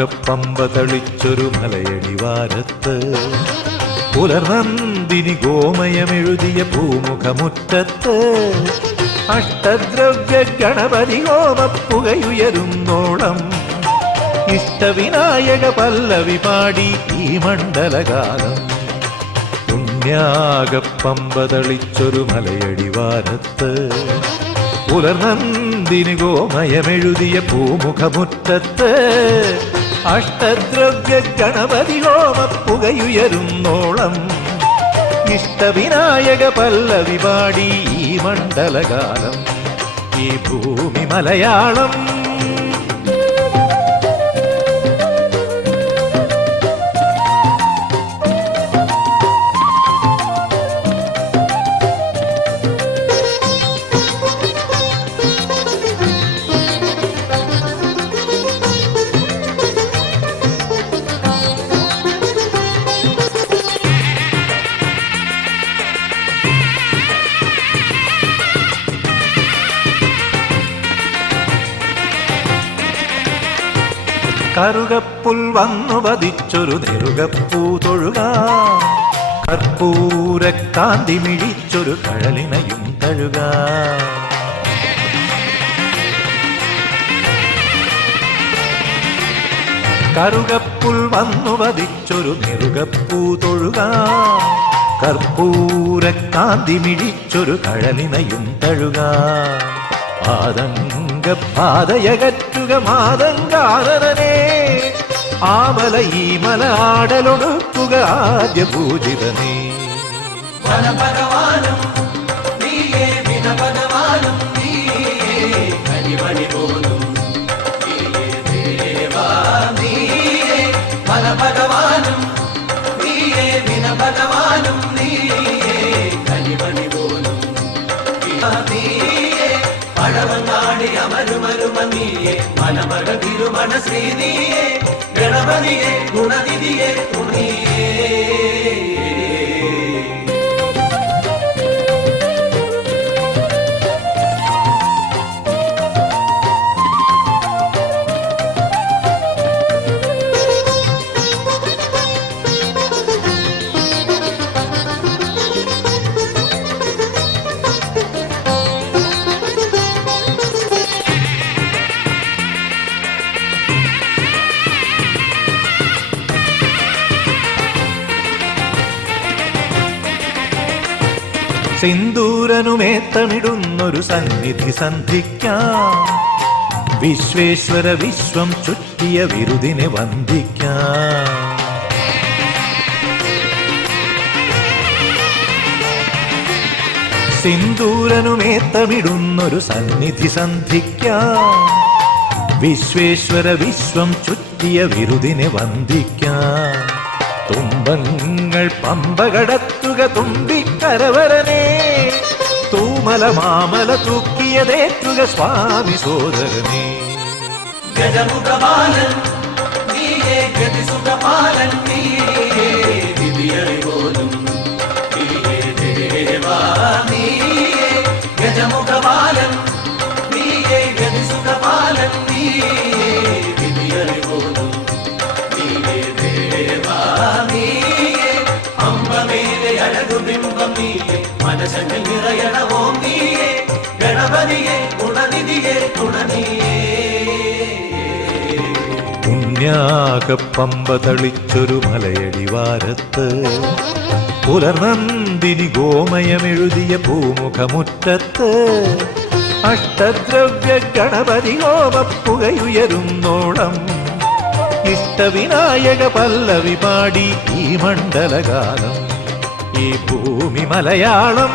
പുണ്യാകപ്പമ്പ തളിച്ചൊരു മലയടിവാരത്ത് പുലർനന്ദിനി ഗോമയമെഴുതിയ പൂമുഖമുറ്റത്ത് അഷ്ടദ്രവ്യ ഗണപതി ഹോമപ്പുകയുയരുന്നോളം ഇഷ്ടവിനായക പല്ലവി പാടി ഈ മണ്ഡലകാലം. പുണ്യാകപ്പമ്പ തളിച്ചൊരു മലയടിവാരത്ത് പുലർനന്ദിനി ഗോമയമെഴുതിയ പൂമുഖമുറ്റത്ത് അഷ്ടദ്രവ്യ ഗണപതി ഹോമപ്പുകയുയരുന്നോളം ഇഷ്ടവിനായക പല്ലവി പാടി ഈ മണ്ഡലകാലം. ഈ ഭൂമി മലയാളം. കറുകപ്പുൽ വന്നു വധിച്ചൊരു നെറുകപ്പൂ തൊഴുകാം, കർപ്പൂരക്കാന്തി മിഴിച്ചൊരു കഴലിനയും തഴുകാം. കറുകപ്പുൽ വന്നു വധിച്ചൊരു നെറുകപ്പൂ തൊഴുകാം, കർപ്പൂരക്കാന്തി മിഴിച്ചൊരു കഴലിനയും തഴുകാം. പാതയകറ്റുക മാതങ്കാനനെ, ആമല ഈ മല ആടലൊടുക്കുക ആദ്യ പൂജിതനേ. ഭഗവാനും നീയേ വിന ഭഗവാനും നീയേ കനിമണി പോലും നീയേ ദേവാ നീയേ ഭല ഭഗവാനും നീയേ വിന ഭഗവാനും നീയേ കനിമണി പോലും നീയേ പഴവങ്ങാടി അമരുമരുമ നീയേ മനമക തിരുമണ ശ്രീ നീയേ ഗണപതിയെ ഗുണനിധിയെ തുണിയേ. സിന്ദൂരനുമേത്തമിടുന്നൊരു സന്നിധി സന്ധിക്കാം, വിശ്വേശ്വര വിശ്വം ചുറ്റിയ വിരുദിനെ വന്ദിക്കാം. സിന്ദൂരനുമേത്തമിടുന്നൊരു സന്നിധി സന്ധിക്കാം, വിശ്വേശ്വര വിശ്വം ചുറ്റിയ വിരുദിനെ വന്ദിക്കാം. തുമ്പങ്ങൾ പമ്പ കടത്തുക തുമ്പിക്കരവരനെ, തൂമല മാമല തൂക്കിയതേറ്റുക സ്വാമി സോദരനെ. ഗജമുഖപാലൻ നീയേ ഗതിസുഖപാലൻ നീയേ വിധിയറിവോലും നീയേ ദേവാ നീയേ ഗജമുഖപാലൻ നീയേ ഗതിസുഖപാലൻ നീയേ വിധിയറിവോലും നീയേ ദേവാ നീയേ അമ്പമേലെ അഴകുബിംബം നീയേ മനസ്സങ്ങിൽ നിറയണവും നീയേ ഗണപതിയെ ഗുണനിധിയെ തുണനിയേ. പുണ്യാകപ്പമ്പ തളിച്ചൊരു മലയടിവാരത്ത് പുലർനന്ദിനി ഗോമയമെഴുതിയ പൂമുഖമുറ്റത്ത് അഷ്ടദ്രവ്യ ഗണപതി ഹോമപ്പുകയുയരുന്നോളം ഇഷ്ടവിനായക പല്ലവി പാടി ഈ മണ്ഡലകാലം. ഈ ഭൂമി മലയാളം.